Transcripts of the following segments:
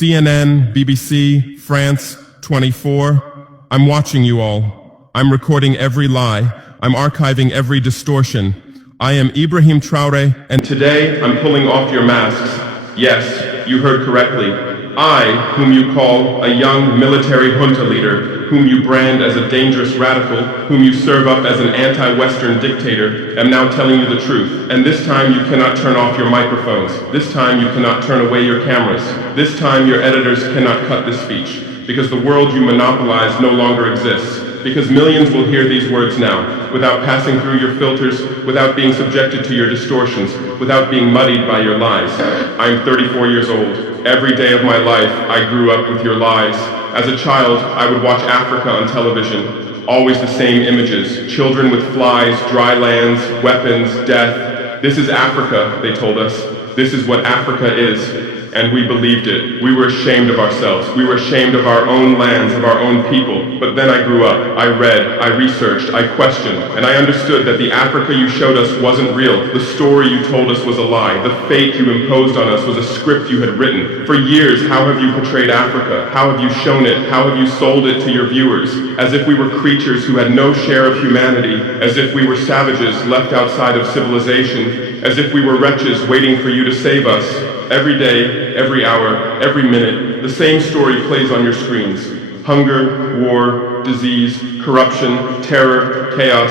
CNN, BBC, France 24. I'm watching you all. I'm recording every lie. I'm archiving every distortion. I am Ibrahim Traoré, and today I'm pulling off your masks. Yes, you heard correctly. I, whom you call a young military junta leader, whom you brand as a dangerous radical, whom you serve up as an anti-Western dictator, am now telling you the truth. And this time you cannot turn off your microphones. This time you cannot turn away your cameras. This time your editors cannot cut this speech, because the world you monopolize no longer exists. Because millions will hear these words now, without passing through your filters, without being subjected to your distortions, without being muddied by your lies. I am 34 years old. Every day of my life, I grew up with your lies. As a child, I would watch Africa on television. Always the same images. Children with flies, dry lands, weapons, death. This is Africa, they told us. This is what Africa is. And we believed it. We were ashamed of ourselves. We were ashamed of our own lands, of our own people. But then I grew up. I read, I researched, I questioned, and I understood that the Africa you showed us wasn't real. The story you told us was a lie. The fate you imposed on us was a script you had written. For years, how have you portrayed Africa? How have you shown it? How have you sold it to your viewers? As if we were creatures who had no share of humanity, as if we were savages left outside of civilization, as if we were wretches waiting for you to save us. Every day, every hour, every minute, the same story plays on your screens. Hunger, war, disease, corruption, terror, chaos.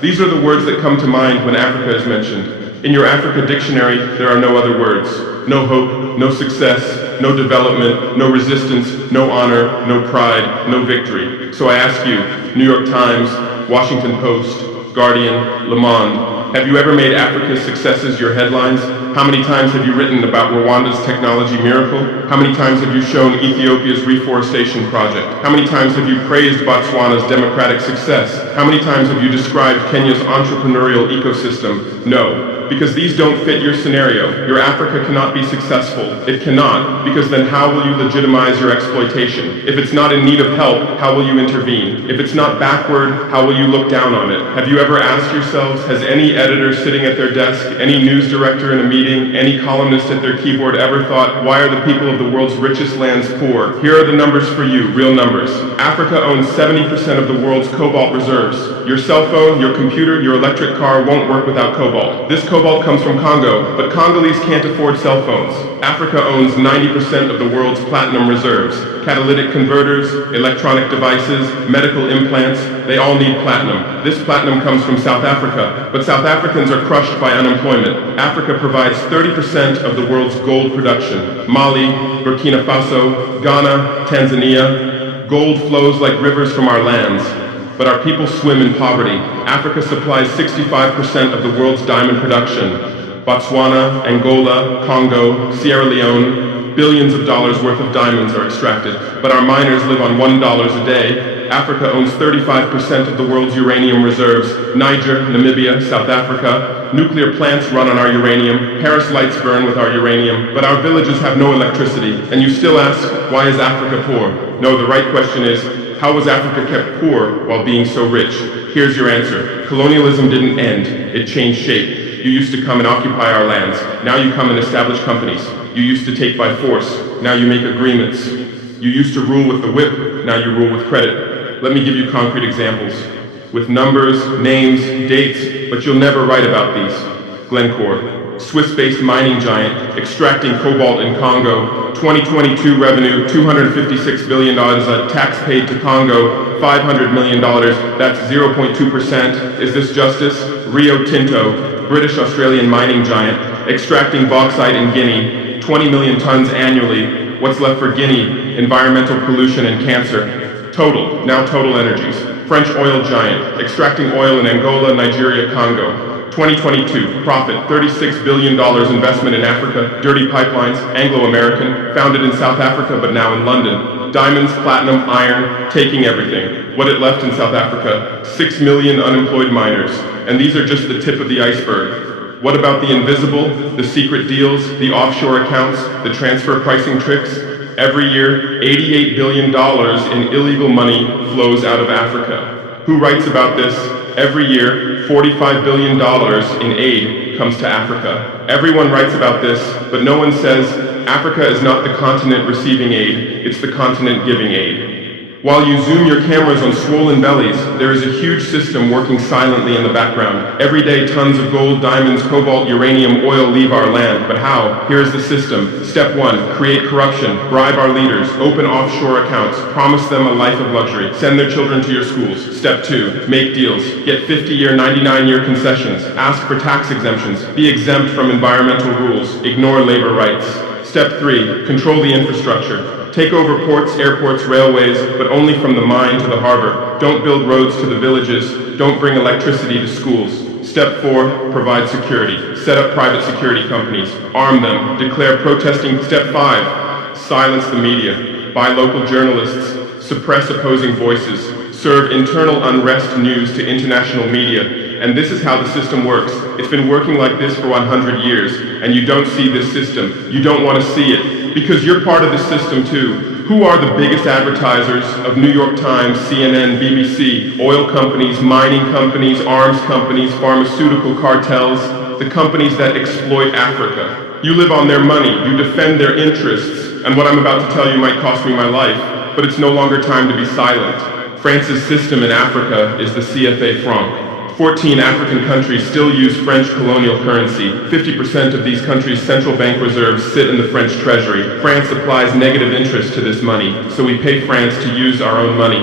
These are the words that come to mind when Africa is mentioned. In your Africa dictionary, there are no other words. No hope, no success, no development, no resistance, no honor, no pride, no victory. So I ask you, New York Times, Washington Post, Guardian, Le Monde, have you ever made Africa's successes your headlines? How many times have you written about Rwanda's technology miracle? How many times have you shown Ethiopia's reforestation project? How many times have you praised Botswana's democratic success? How many times have you described Kenya's entrepreneurial ecosystem? No, because these don't fit your scenario. Your Africa cannot be successful. It cannot, because then how will you legitimize your exploitation? If it's not in need of help, how will you intervene? If it's not backward, how will you look down on it? Have you ever asked yourselves, has any editor sitting at their desk, any news director in a meeting, any columnist at their keyboard ever thought, why are the people of the world's richest lands poor? Here are the numbers for you, real numbers. Africa owns 70% of the world's cobalt reserves. Your cell phone, your computer, your electric car won't work without cobalt. This cobalt comes from Congo, but Congolese can't afford cell phones. Africa owns 90% of the world's platinum reserves. Catalytic converters, electronic devices, medical implants, they all need platinum. This platinum comes from South Africa, but South Africans are crushed by unemployment. Africa provides 30% of the world's gold production. Mali, Burkina Faso, Ghana, Tanzania. Gold flows like rivers from our lands, but our people swim in poverty. Africa supplies 65% of the world's diamond production. Botswana, Angola, Congo, Sierra Leone, billions of dollars worth of diamonds are extracted, but our miners live on $1 a day. Africa owns 35% of the world's uranium reserves. Niger, Namibia, South Africa. Nuclear plants run on our uranium. Paris lights burn with our uranium, but our villages have no electricity. And you still ask, why is Africa poor? No, the right question is, how was Africa kept poor while being so rich? Here's your answer. Colonialism didn't end, it changed shape. You used to come and occupy our lands. Now you come and establish companies. You used to take by force. Now you make agreements. You used to rule with the whip. Now you rule with credit. Let me give you concrete examples. With numbers, names, dates, but you'll never write about these. Glencore, Swiss-based mining giant, extracting cobalt in Congo. 2022 revenue, $256 billion. Tax paid to Congo, $500 million. That's 0.2%. Is this justice? Rio Tinto, British-Australian mining giant, extracting bauxite in Guinea, 20 million tons annually. What's left for Guinea? Environmental pollution and cancer. Total, now Total Energies, French oil giant, extracting oil in Angola, Nigeria, Congo. 2022, profit, $36 billion investment in Africa, dirty pipelines, Anglo-American, founded in South Africa but now in London. Diamonds, platinum, iron, taking everything. What it left in South Africa? 6 million unemployed miners. And these are just the tip of the iceberg. What about the invisible, the secret deals, the offshore accounts, the transfer pricing tricks? Every year, $88 billion in illegal money flows out of Africa. Who writes about this? Every year, $45 billion in aid comes to Africa. Everyone writes about this, but no one says, Africa is not the continent receiving aid, it's the continent giving aid. While you zoom your cameras on swollen bellies, there is a huge system working silently in the background. Every day, tons of gold, diamonds, cobalt, uranium, oil leave our land. But how? Here is the system. Step 1, create corruption, bribe our leaders, open offshore accounts, promise them a life of luxury, send their children to your schools. Step 2, make deals, get 50-year, 99-year concessions, ask for tax exemptions, be exempt from environmental rules, ignore labor rights. Step 3, control the infrastructure. Take over ports, airports, railways, but only from the mine to the harbor. Don't build roads to the villages. Don't bring electricity to schools. Step 4, provide security. Set up private security companies. Arm them. Declare protesting. Step 5, silence the media. Buy local journalists. Suppress opposing voices. Serve internal unrest news to international media. And this is how the system works. It's been working like this for 100 years, and you don't see this system. You don't want to see it. Because you're part of the system too. Who are the biggest advertisers of New York Times, CNN, BBC, oil companies, mining companies, arms companies, pharmaceutical cartels, the companies that exploit Africa? You live on their money, you defend their interests, and what I'm about to tell you might cost me my life, but it's no longer time to be silent. France's system in Africa is the CFA franc. 14 African countries still use French colonial currency. 50% of these countries' central bank reserves sit in the French treasury. France applies negative interest to this money, so we pay France to use our own money.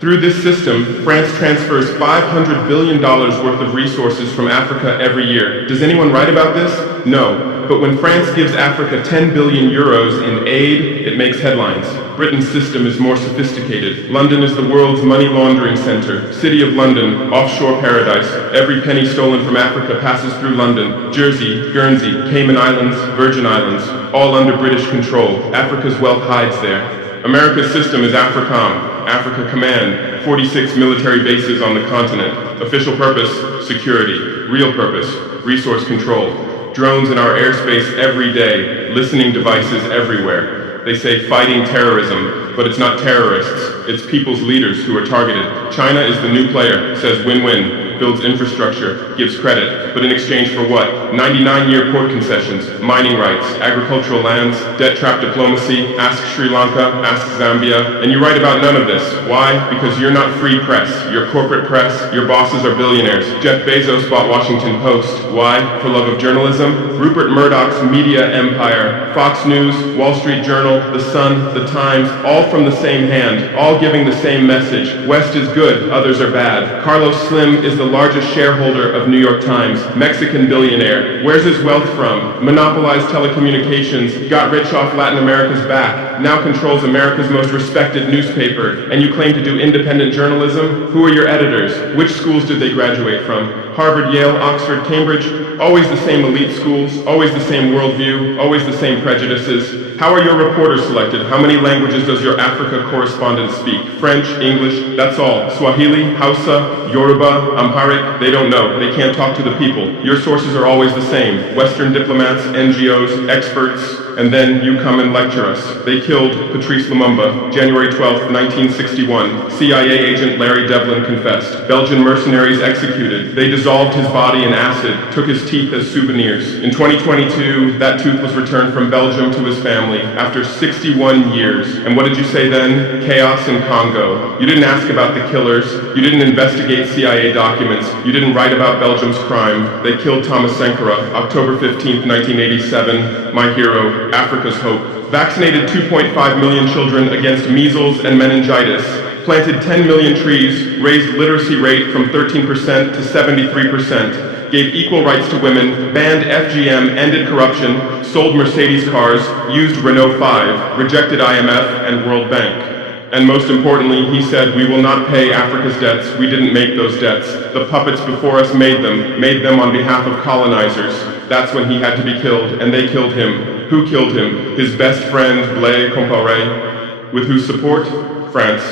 Through this system, France transfers $500 billion worth of resources from Africa every year. Does anyone write about this? No. But when France gives Africa 10 billion euros in aid, it makes headlines. Britain's system is more sophisticated. London is the world's money laundering center. City of London, offshore paradise. Every penny stolen from Africa passes through London. Jersey, Guernsey, Cayman Islands, Virgin Islands, all under British control. Africa's wealth hides there. America's system is AFRICOM, Africa Command, 46 military bases on the continent. Official purpose, security. Real purpose, resource control. Drones in our airspace every day, listening devices everywhere. They say fighting terrorism, but it's not terrorists, it's people's leaders who are targeted. China is the new player, says win-win, builds infrastructure, gives credit, but in exchange for what? 99-year port concessions, mining rights, agricultural lands, debt-trap diplomacy, ask Sri Lanka, ask Zambia, and you write about none of this. Why? Because you're not free press, you're corporate press, your bosses are billionaires. Jeff Bezos bought Washington Post. Why? For love of journalism? Rupert Murdoch's media empire, Fox News, Wall Street Journal, The Sun, The Times, all from the same hand, all giving the same message. West is good, others are bad. Carlos Slim is the largest shareholder of New York Times, Mexican billionaire. Where's his wealth from? Monopolized telecommunications, got rich off Latin America's back, now controls America's most respected newspaper, and you claim to do independent journalism? Who are your editors? Which schools did they graduate from? Harvard, Yale, Oxford, Cambridge? Always the same elite schools, always the same worldview, always the same prejudices. How are your reporters selected? How many languages does your Africa correspondent speak? French, English, that's all. Swahili, Hausa, Yoruba, Amharic, they don't know. They can't talk to the people. Your sources are always the same. Western diplomats, NGOs, experts, and then you come and lecture us. They killed Patrice Lumumba, January 12, 1961. CIA agent Larry Devlin confessed. Belgian mercenaries executed. They dissolved his body in acid, took his teeth as souvenirs. In 2022, that tooth was returned from Belgium to his family after 61 years. And what did you say then? Chaos in Congo. You didn't ask about the killers. You didn't investigate CIA documents. You didn't write about Belgium's crime. They killed Thomas Sankara, October 15, 1987. My hero, Africa's hope. Vaccinated 2.5 million children against measles and meningitis. Planted 10 million trees, raised literacy rate from 13% to 73%, gave equal rights to women, banned FGM, ended corruption, sold Mercedes cars, used Renault 5, rejected IMF and World Bank. And most importantly, he said, we will not pay Africa's debts. We didn't make those debts. The puppets before us made them on behalf of colonizers. That's when he had to be killed, and they killed him. Who killed him? His best friend, Blaise Compaoré. With whose support? France.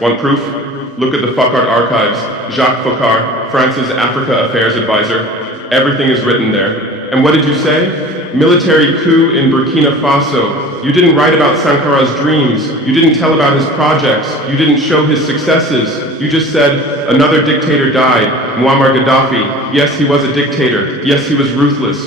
Want proof? Look at the Faucard archives. Jacques Faucard, France's Africa Affairs advisor. Everything is written there. And what did you say? Military coup in Burkina Faso. You didn't write about Sankara's dreams. You didn't tell about his projects. You didn't show his successes. You just said, another dictator died, Muammar Gaddafi. Yes, he was a dictator. Yes, he was ruthless.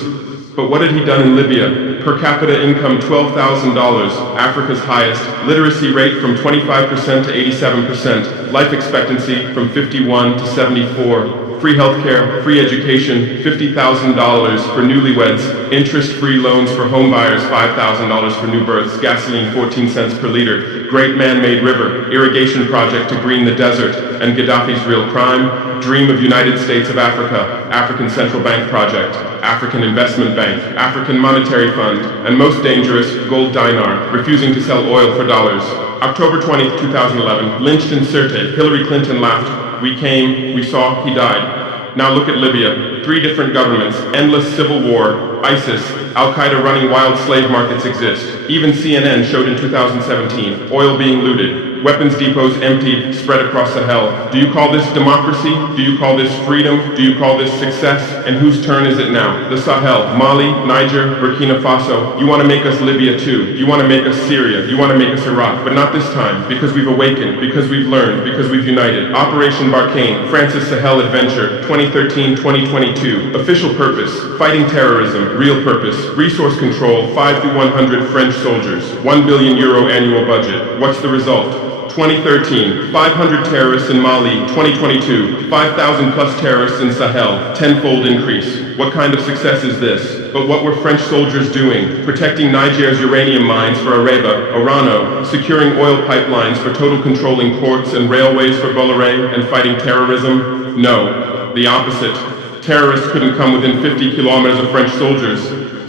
But what had he done in Libya? Per capita income $12,000, Africa's highest. Literacy rate from 25% to 87%. Life expectancy from 51 to 74. Free healthcare, free education, $50,000 for newlyweds, interest-free loans for homebuyers, $5,000 for new births, gasoline 14 cents per liter, great man-made river, irrigation project to green the desert, and Gaddafi's real crime, dream of United States of Africa, African Central Bank project, African Investment Bank, African Monetary Fund, and most dangerous, gold dinar, refusing to sell oil for dollars. October 20, 2011, lynched in Sirte, Hillary Clinton laughed. We came, we saw, he died. Now look at Libya. 3 different governments, endless civil war, ISIS, Al-Qaeda running wild slave markets exist. Even CNN showed in 2017, oil being looted, weapons depots emptied, spread across Sahel. Do you call this democracy? Do you call this freedom? Do you call this success? And whose turn is it now? The Sahel, Mali, Niger, Burkina Faso. You want to make us Libya too. You want to make us Syria. You want to make us Iraq. But not this time, because we've awakened, because we've learned, because we've united. Operation Barkhane, France's Sahel Adventure, 2013-2022. Official purpose, fighting terrorism. Real purpose, resource control, 5 to 100 French soldiers. €1 billion annual budget. What's the result? 2013, 500 terrorists in Mali. 2022, 5,000 plus terrorists in Sahel, tenfold increase. What kind of success is this? But what were French soldiers doing? Protecting Niger's uranium mines for Areva, Orano, securing oil pipelines for total controlling ports and railways for Bolloré, and fighting terrorism? No, the opposite. Terrorists couldn't come within 50 kilometers of French soldiers,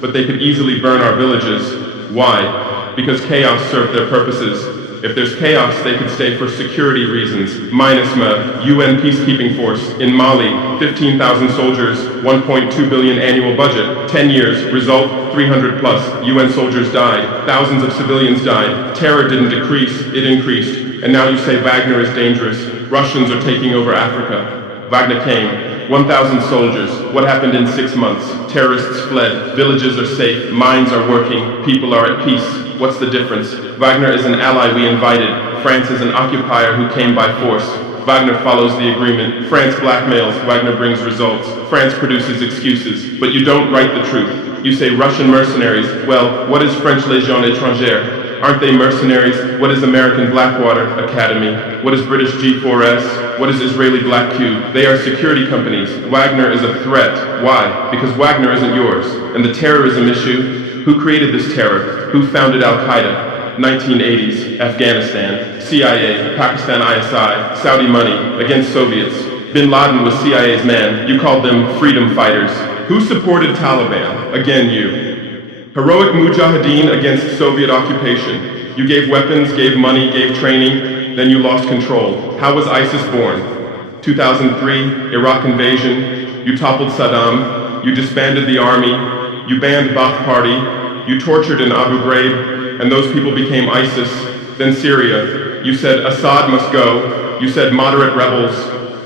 but they could easily burn our villages. Why? Because chaos served their purposes. If there's chaos, they could stay for security reasons. MINUSMA, UN peacekeeping force. In Mali, 15,000 soldiers, 1.2 billion annual budget. 10 years, result, 300 plus. UN soldiers died. Thousands of civilians died. Terror didn't decrease, it increased. And now you say Wagner is dangerous. Russians are taking over Africa. Wagner came. 1,000 soldiers. What happened in 6 months? Terrorists fled. Villages are safe. Mines are working. People are at peace. What's the difference? Wagner is an ally we invited. France is an occupier who came by force. Wagner follows the agreement. France blackmails. Wagner brings results. France produces excuses. But you don't write the truth. You say Russian mercenaries. Well, what is French Légion étrangère? Aren't they mercenaries? What is American Blackwater Academy? What is British G4S? What is Israeli Black Cube? They are security companies. Wagner is a threat. Why? Because Wagner isn't yours. And the terrorism issue? Who created this terror? Who founded Al-Qaeda? 1980s, Afghanistan, CIA, Pakistan ISI, Saudi money, against Soviets. Bin Laden was CIA's man. You called them freedom fighters. Who supported Taliban? Again, you. Heroic mujahideen against Soviet occupation. You gave weapons, gave money, gave training, then you lost control. How was ISIS born? 2003, Iraq invasion. You toppled Saddam. You disbanded the army. You banned Ba'ath Party. You tortured in Abu Ghraib, and those people became ISIS. Then Syria. You said Assad must go. You said moderate rebels.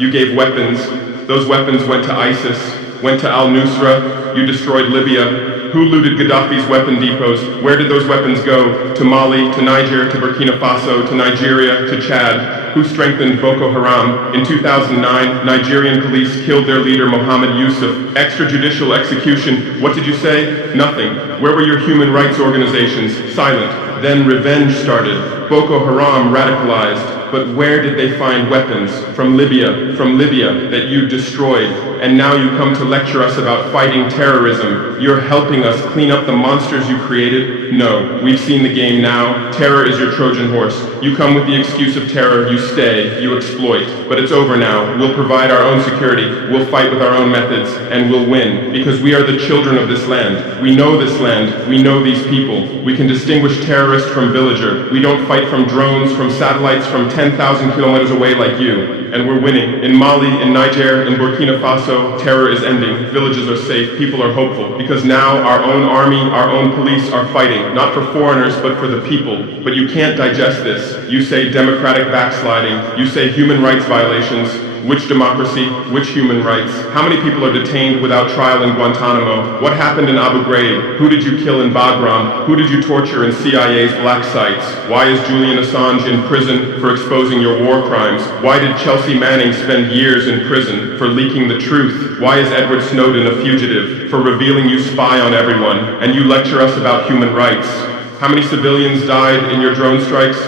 You gave weapons. Those weapons went to ISIS, went to al-Nusra. You destroyed Libya. Who looted Gaddafi's weapon depots? Where did those weapons go? To Mali, to Niger, to Burkina Faso, to Nigeria, to Chad. Who strengthened Boko Haram? In 2009, Nigerian police killed their leader Mohammed Yusuf. Extrajudicial execution. What did you say? Nothing. Where were your human rights organizations? Silent. Then revenge started. Boko Haram radicalized. But where did they find weapons? From Libya, that you destroyed. And now you come to lecture us about fighting terrorism. You're helping us clean up the monsters you created? No, we've seen the game now. Terror is your Trojan horse. You come with the excuse of terror, you stay, you exploit. But it's over now. We'll provide our own security. We'll fight with our own methods, and we'll win. Because we are the children of this land. We know this land. We know these people. We can distinguish terrorist from villager. We don't fight from drones, from satellites, from 10,000 kilometers away like you. And we're winning. In Mali, in Niger, in Burkina Faso, terror is ending. Villages are safe. People are hopeful. Because now our own army, our own police are fighting. Not for foreigners, but for the people. But you can't digest this. You say democratic backsliding. You say human rights violations. Which democracy? Which human rights? How many people are detained without trial in Guantanamo? What happened in Abu Ghraib? Who did you kill in Bagram? Who did you torture in CIA's black sites? Why is Julian Assange in prison for exposing your war crimes? Why did Chelsea Manning spend years in prison for leaking the truth? Why is Edward Snowden a fugitive for revealing you spy on everyone and you lecture us about human rights? How many civilians died in your drone strikes?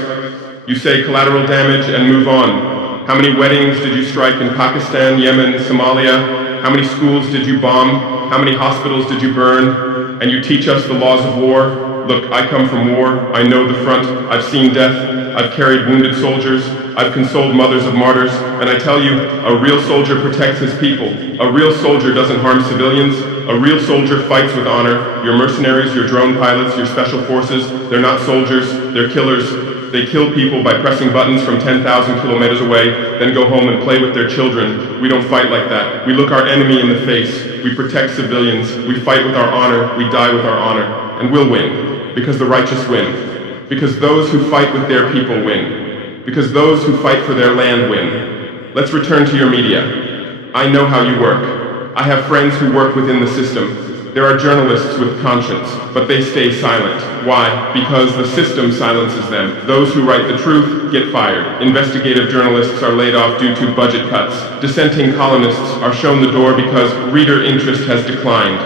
You say collateral damage and move on. How many weddings did you strike in Pakistan, Yemen, Somalia? How many schools did you bomb? How many hospitals did you burn? And you teach us the laws of war? Look, I come from war. I know the front. I've seen death. I've carried wounded soldiers. I've consoled mothers of martyrs. And I tell you, a real soldier protects his people. A real soldier doesn't harm civilians. A real soldier fights with honor. Your mercenaries, your drone pilots, your special forces, they're not soldiers, they're killers. They kill people by pressing buttons from 10,000 kilometers away, then go home and play with their children. We don't fight like that. We look our enemy in the face. We protect civilians. We fight with our honor. We die with our honor. And we'll win. Because the righteous win. Because those who fight with their people win. Because those who fight for their land win. Let's return to your media. I know how you work. I have friends who work within the system. There are journalists with conscience, but they stay silent. Why? Because the system silences them. Those who write the truth get fired. Investigative journalists are laid off due to budget cuts. Dissenting columnists are shown the door because reader interest has declined.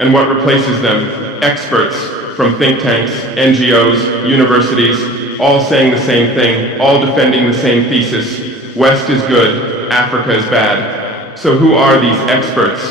And what replaces them? Experts from think tanks, NGOs, universities, all saying the same thing, all defending the same thesis. West is good, Africa is bad. So who are these experts?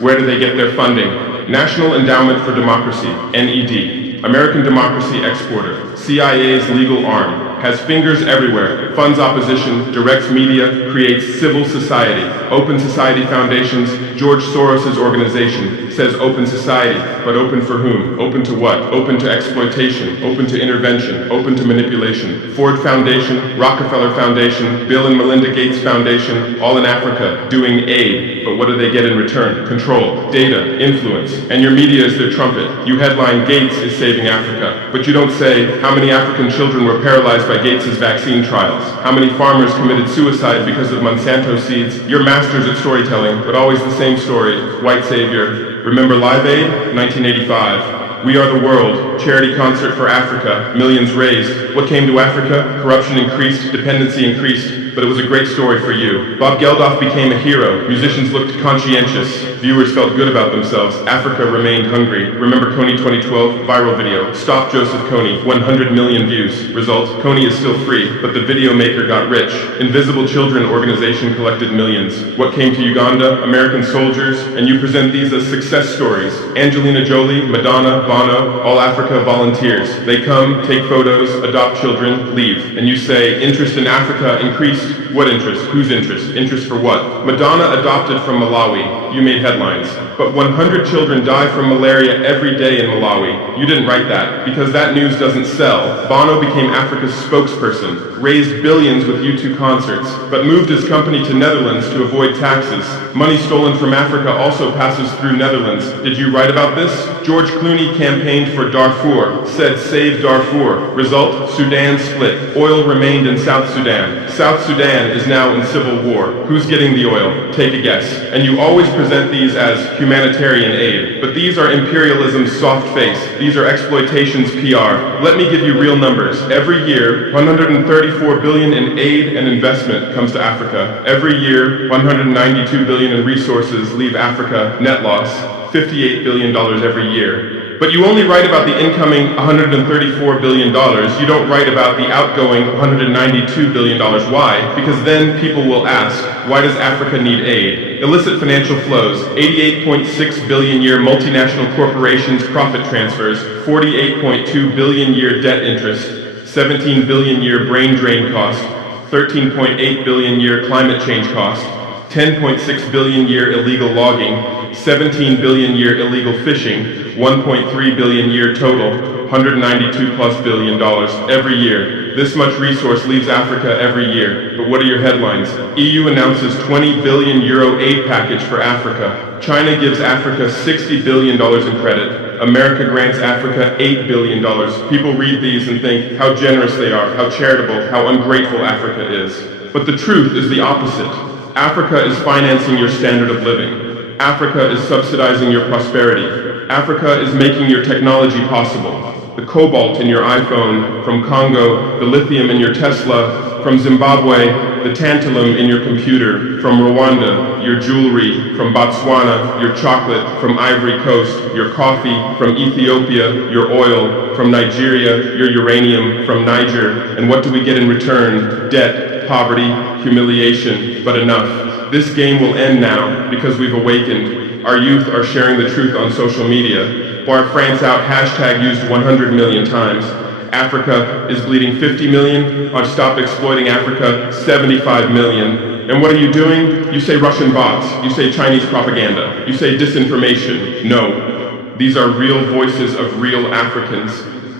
Where do they get their funding? National Endowment for Democracy, NED, American Democracy Exporter, CIA's legal arm, has fingers everywhere, funds opposition, directs media, creates civil society. Open Society Foundations, George Soros' organization, says open society, but open for whom? Open to what? Open to exploitation, open to intervention, open to manipulation. Ford Foundation, Rockefeller Foundation, Bill and Melinda Gates Foundation, all in Africa, doing aid. But what do they get in return? Control, data, influence. And your media is their trumpet. You headline Gates is saving Africa. But you don't say how many African children were paralyzed by Gates' vaccine trials. How many farmers committed suicide because of Monsanto seeds. You're masters at storytelling, but always the same story. White savior. Remember Live Aid? 1985. We Are the World, charity concert for Africa, millions raised. What came to Africa? Corruption increased, dependency increased, but it was a great story for you. Bob Geldof became a hero. Musicians looked conscientious. Viewers felt good about themselves. Africa remained hungry. Remember Kony 2012? Viral video. Stop Joseph Kony. 100 million views. Result, Kony is still free, but the video maker got rich. Invisible Children organization collected millions. What came to Uganda? American soldiers. And you present these as success stories. Angelina Jolie, Madonna, Bono, all Africa volunteers. They come, take photos, adopt children, leave. And you say, interest in Africa increased. What interest? Whose interest? Interest for what? Madonna adopted from Malawi. You made headlines. But 100 children die from malaria every day in Malawi. You didn't write that, because that news doesn't sell. Bono became Africa's spokesperson, raised billions with U2 concerts, but moved his company to Netherlands to avoid taxes. Money stolen from Africa also passes through Netherlands. Did you write about this? George Clooney campaigned for Darfur, said save Darfur. Result, Sudan split. Oil remained in South Sudan. South Sudan is now in civil war. Who's getting the oil? Take a guess. And you always present these as humanitarian aid. But these are imperialism's soft face. These are exploitation's PR. Let me give you real numbers. Every year, 134 billion in aid and investment comes to Africa. Every year, 192 billion in resources leave Africa, net loss, $58 billion every year. But you only write about the incoming $134 billion. You don't write about the outgoing $192 billion. Why? Because then people will ask, why does Africa need aid? Illicit financial flows, 88.6 billion year multinational corporations profit transfers, 48.2 billion year debt interest, 17 billion year brain drain cost, 13.8 billion year climate change cost, 10.6 billion year illegal logging, 17 billion year illegal fishing, 1.3 billion year total, 192 plus billion dollars every year. This much resource leaves Africa every year. But what are your headlines? EU announces 20 billion euro aid package for Africa. China gives Africa $60 billion in credit. America grants Africa $8 billion. People read these and think how generous they are, how charitable, how ungrateful Africa is. But the truth is the opposite. Africa is financing your standard of living. Africa is subsidizing your prosperity. Africa is making your technology possible. The cobalt in your iPhone, from Congo, the lithium in your Tesla, from Zimbabwe, the tantalum in your computer, from Rwanda, your jewelry, from Botswana, your chocolate, from Ivory Coast, your coffee, from Ethiopia, your oil, from Nigeria, your uranium, from Niger, and what do we get in return? Debt, poverty, humiliation, but enough. This game will end now because we've awakened. Our youth are sharing the truth on social media. Bar France out hashtag used 100 million times. Africa is bleeding 50 million. On Stop Exploiting Africa, 75 million. And what are you doing? You say Russian bots. You say Chinese propaganda. You say disinformation. No. These are real voices of real Africans.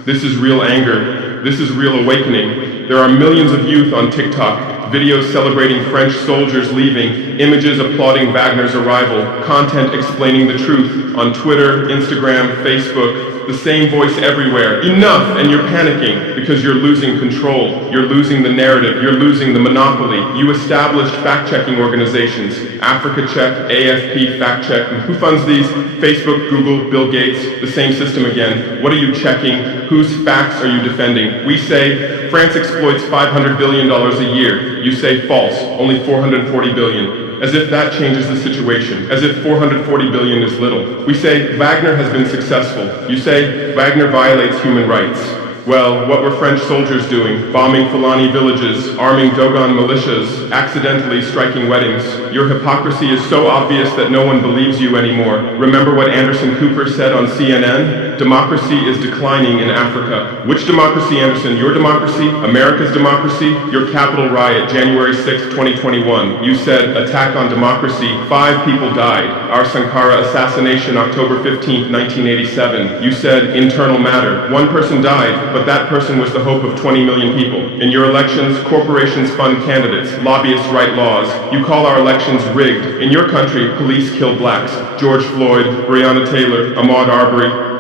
This is real anger. This is real awakening. There are millions of youth on TikTok, videos celebrating French soldiers leaving, images applauding Wagner's arrival, content explaining the truth on Twitter, Instagram, Facebook, the same voice everywhere. Enough! And you're panicking because you're losing control. You're losing the narrative. You're losing the monopoly. You established fact-checking organizations. Africa Check, AFP Fact Check. Who funds these? Facebook, Google, Bill Gates, the same system again. What are you checking? Whose facts are you defending? We say France exploits $500 billion a year. You say false, only 440 billion. As if that changes the situation, as if 440 billion is little. We say Wagner has been successful. You say Wagner violates human rights. Well, what were French soldiers doing? Bombing Fulani villages, arming Dogon militias, accidentally striking weddings. Your hypocrisy is so obvious that no one believes you anymore. Remember what Anderson Cooper said on CNN? Democracy is declining in Africa. Which democracy, Anderson? Your democracy? America's democracy? Your Capitol riot, January 6, 2021. You said, attack on democracy. 5 people died. Our Sankara assassination, October 15, 1987. You said, internal matter. 1 person died, but that person was the hope of 20 million people. In your elections, corporations fund candidates, lobbyists write laws. You call our elections rigged. In your country, police kill blacks. George Floyd, Breonna Taylor, Ahmaud Arbery.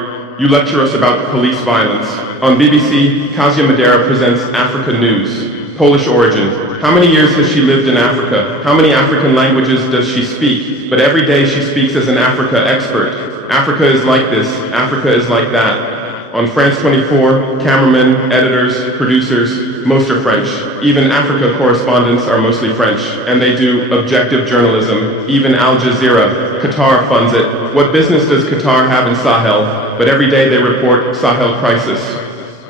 You lecture us about police violence. On BBC, Kazia Madera presents Africa News. Polish origin. How many years has she lived in Africa? How many African languages does she speak? But every day she speaks as an Africa expert. Africa is like this, Africa is like that. On France24, cameramen, editors, producers, most are French. Even Africa correspondents are mostly French, and they do objective journalism. Even Al Jazeera, Qatar funds it. What business does Qatar have in Sahel? But every day they report Sahel crisis.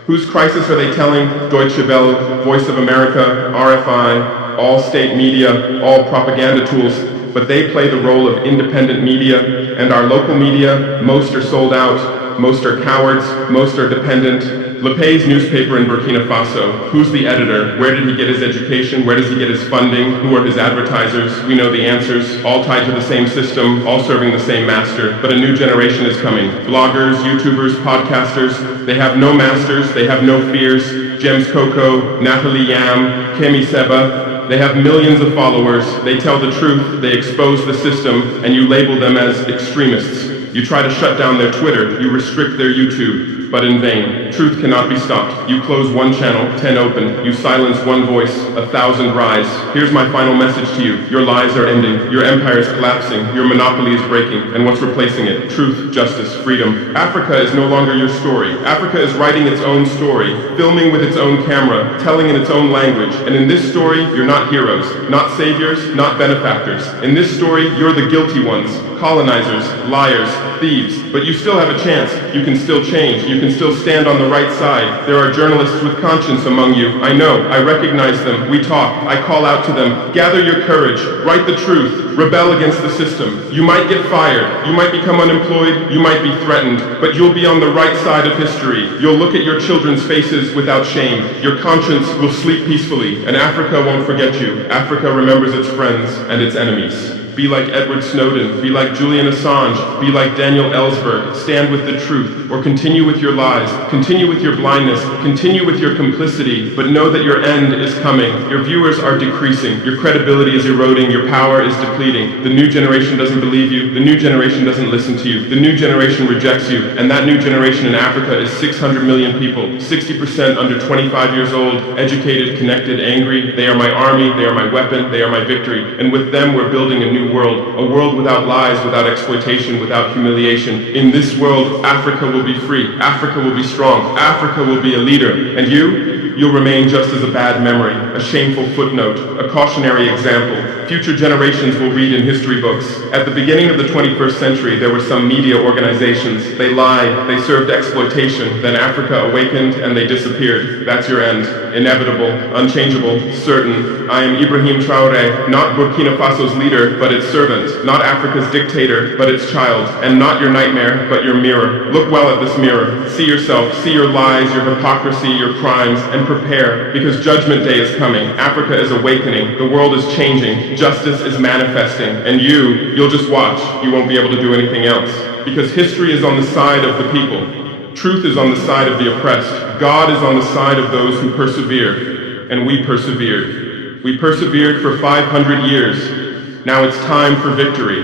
Whose crisis are they telling? Deutsche Welle, Voice of America, RFI, all state media, all propaganda tools, but they play the role of independent media, and our local media, most are sold out. Most are cowards, most are dependent. Lepay's newspaper in Burkina Faso, who's the editor? Where did he get his education? Where does he get his funding? Who are his advertisers? We know the answers, all tied to the same system, all serving the same master. But a new generation is coming. Bloggers, YouTubers, podcasters, they have no masters, they have no fears. James Coco, Natalie Yam, Kemi Seba, they have millions of followers. They tell the truth, they expose the system, and you label them as extremists. You try to shut down their Twitter, you restrict their YouTube, but in vain. Truth cannot be stopped. You close one channel, 10 open. You silence one voice, 1,000 rise. Here's my final message to you. Your lies are ending. Your empire is collapsing. Your monopoly is breaking. And what's replacing it? Truth, justice, freedom. Africa is no longer your story. Africa is writing its own story, filming with its own camera, telling in its own language. And in this story, you're not heroes, not saviors, not benefactors. In this story, you're the guilty ones. Colonizers, liars, thieves, but you still have a chance. You can still change. You can still stand on the right side. There are journalists with conscience among you. I know. I recognize them. We talk. I call out to them. Gather your courage. Write the truth. Rebel against the system. You might get fired. You might become unemployed. You might be threatened, but you'll be on the right side of history. You'll look at your children's faces without shame. Your conscience will sleep peacefully, and Africa won't forget you. Africa remembers its friends and its enemies. Be like Edward Snowden, be like Julian Assange, be like Daniel Ellsberg. Stand with the truth, or continue with your lies, continue with your blindness, continue with your complicity, but know that your end is coming. Your viewers are decreasing, your credibility is eroding, your power is depleting. The new generation doesn't believe you, the new generation doesn't listen to you, the new generation rejects you, and that new generation in Africa is 600 million people, 60% under 25 years old, educated, connected, angry. They are my army, they are my weapon, they are my victory, and with them we're building a new world, a world without lies, without exploitation, without humiliation. In this world, Africa will be free, Africa will be strong, Africa will be a leader, and you'll remain just as a bad memory, a shameful footnote, a cautionary example. Future generations will read in history books. At the beginning of the 21st century, there were some media organizations. They lied, they served exploitation, then Africa awakened and they disappeared. That's your end. Inevitable, unchangeable, certain. I am Ibrahim Traoré, not Burkina Faso's leader, but its servant, not Africa's dictator, but its child, and not your nightmare, but your mirror. Look well at this mirror. See yourself, see your lies, your hypocrisy, your crimes, and prepare, because Judgment Day is coming. Africa is awakening. The world is changing. Justice is manifesting. And you'll just watch. You won't be able to do anything else. Because history is on the side of the people. Truth is on the side of the oppressed. God is on the side of those who persevere. And we persevered. We persevered for 500 years. Now it's time for victory.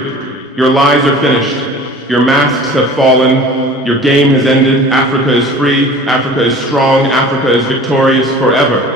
Your lies are finished. Your masks have fallen. Your game has ended. Africa is free. Africa is strong. Africa is victorious forever.